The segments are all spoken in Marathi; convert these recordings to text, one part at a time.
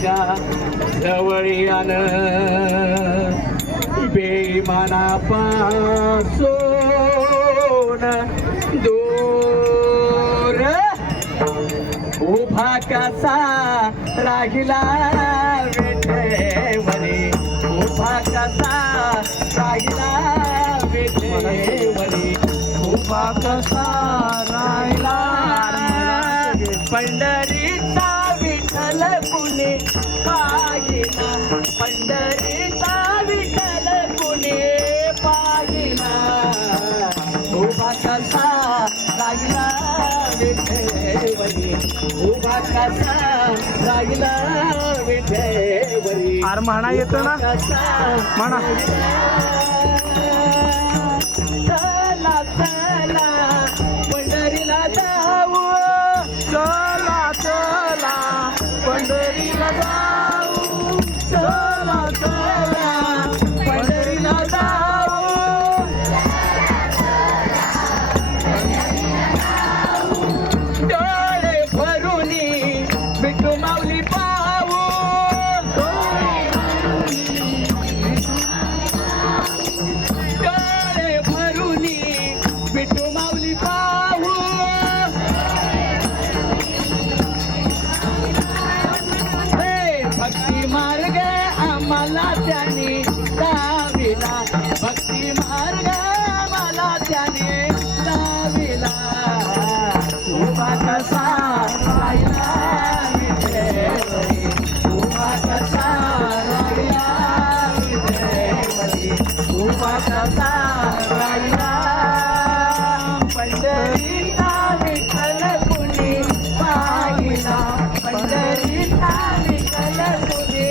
माझ्या जवळी आण बेईमानापासून दूर उभा कसा राहिला विठेवरी उभा कसा राहिला विठेवरी उभा कसा राहिला पंढरीचा विठ्ठल कुणी पाहिला पंढरीचा विठ्ठल कुणी पाहिला उभा कसा राहिला विठेवरी उभा कसा राहिला विठेवरी अरे म्हणा येतो ना म्हणा चला चला पंढरीला जाऊ चला चला पंढरीला जाऊ चला चला पंढरीला जाऊ डोळे भरून विठू माऊली पाहू डोळे भरून विठू माऊली पाहू भक्ती मार्ग आम्हाला त्याने दाविला भक्ती मार्ग आम्हाला त्याने दाविला उभा कसा राहिला विठेवरी उभा कसा राहिला विठेवरी उभा कसा राहिला पंढरीचा विठ्ठल कुणी पाहिला पंढरीचा विठ्ठल कुणी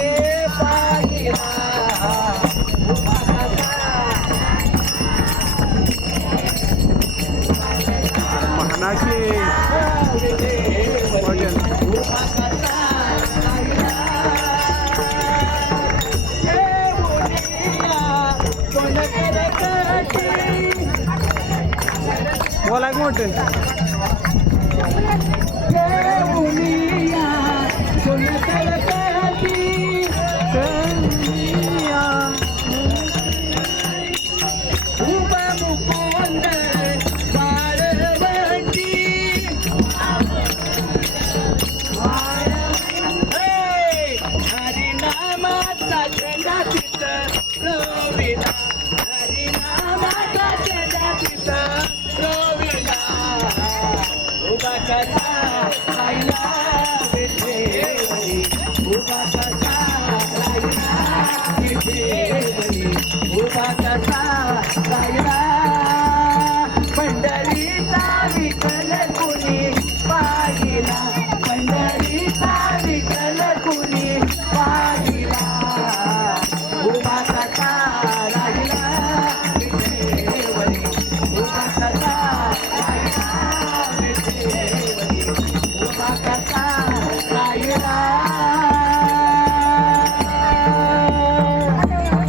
पाहिला उभा कसा म्हणा की विठेवरी उभा कसा राहिला देऊनिया कोण करकटी बोला की मोठे देऊनिया कोण करकटी उभा मुकुंद वाळवंटी हरिनामाचा झेंडा तिथं रोविला हरिनामाचा झेंडा तिथं रोविला उभा कसा राहिला विठेवरी उभा कसा राहिला विठेवरी उभा कसा राहिला पंढरीचा विठ्ठल कुणी